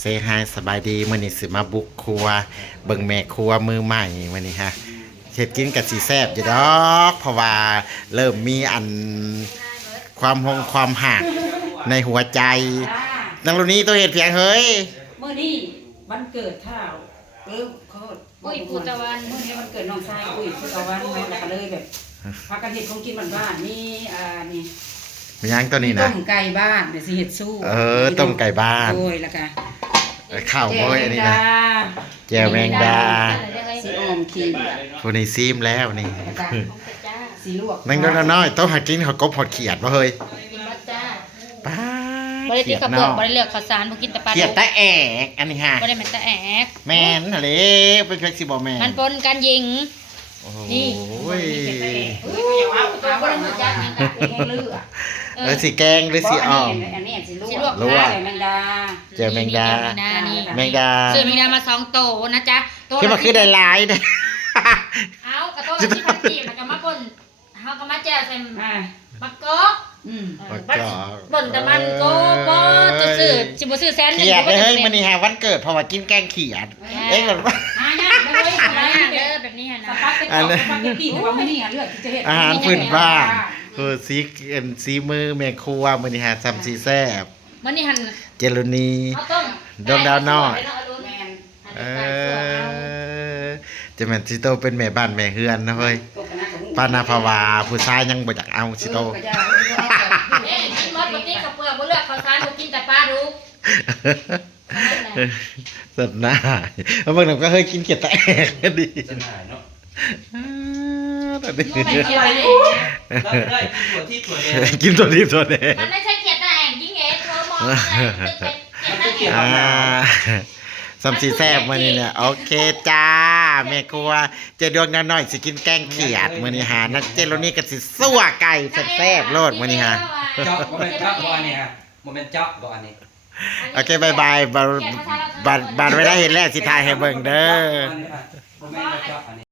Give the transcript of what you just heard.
เซฮายสบายดีมื้อนี้สิมาบุกครัวเบิ่งแม่ครัวมือใหม่มื้อนี้ฮะเฮ็ดกินกับสิแซ่บอยู่ดอกเพราะว่าเริ่มมีอันความหักในหัวใจนังรุ่นนี้ตัวเฮ็ดเพียงเฮ้ยมื้อนี้วันเกิดข้าวเขาอุ้ยปูตะวันมื้อนี้วันเกิดน้องชายอุ้ยปูตะวันแม่แล้วก็เลยแบบพากันเฮ็ดของกินบ้านๆมีนี่มีหยังตัวนี้นะต้มไก่บ้านเดี๋ยวสิเฮ็ดสู้ต้มไก่บ้านโอ้ยแล้วก็ข้าวโอ้ยอันนี้นะแจ่วแมงดาสิออมขี้ผู้นี้ซีมแล้วนี่สิลวกนั่งน้อยๆต้องหากินเขากบหอดเขียดบ่เฮ้ยกินบัดจ้าป้าบ่ได้ติกระปุกบ่ได้เลือกข้าวสารบ่กินแต่ปลาเขียดตะแอกอันนี้ฮะบ่ได้แม่นตะแอกแม่นทะเลเป็นเฟกซิบอลแม่มันปนกันยิงนี่โอ้ยอย่าว่าตัวบ่ได้รู้จักแม่งกะให้เลือกสิแกงหรือสิอ้อมอันนี้สิลวกแมงดาเจอแมงดาแมงดาซื้อแมงดามา2โตนะจ๊ะคือมันคือได้หลายเด้เอากระโตละ10,000กีบแล้วก็มาป่นเฮาก็มาแจ่วใส่มะกอกบ่นแต่มันโกบ่จะซื้อสิบ่ซื้อแสนนึงเขียดเฮ้ยมื้อนี้ฮะวันเกิดเพราะว่ากินแกงเขียดเอ้ยก่อนว่าหายากเลยหายากเด้อแบบนี้นะสปาเกตตี้ว่ามื้อนี้เลือกที่จะเฮ็ดอาหารพื้นบ้านคือซีมือแม่ครัวมื้อนี้ฮะซ้ำซีแซ่บมื้อนี้หั่นเจลุนีดวงดาวน้อยจะแม่นสิโตเป็นแม่บ้านแม่เฮือนนะเฮ้ยปานาภาวาผู้ชายยังบ่อยากเอาสิโตกินหมดบ่ติกับเปลือกบ่เลือกข้าวสารบ่กินแต่ปลาดุกสัตว์หน้าเอาบางหน่อยก็เคยกินเขียดแตกก็ดีสัตว์หน้าเนาะตอนนี้กินตัวที่ตัวแดงกินตัวนี้ตัวแดงมันไม่ใช่เขียดแตกยิงเอ๋เธอมองซัมซีแซ่บมื้อนี้เนี่ยโอเคจ้าแม่ครัวเจดวงน้อยสิกินแกงเขียดมื้อนี้หานักเจโรนี่ก็สิซั่วไก่แซ่บๆโลดมื้อนี้ฮะเจาะบ่แม่นเจาะบ่อันนี้ฮะบ่แม่นเจาะบ่อันนี้โอเคบายบายบัดไว้ได้เห็นแล้วสิถ่ายให้เบิ่งเด้อบ่แม่นเจาะอันนี้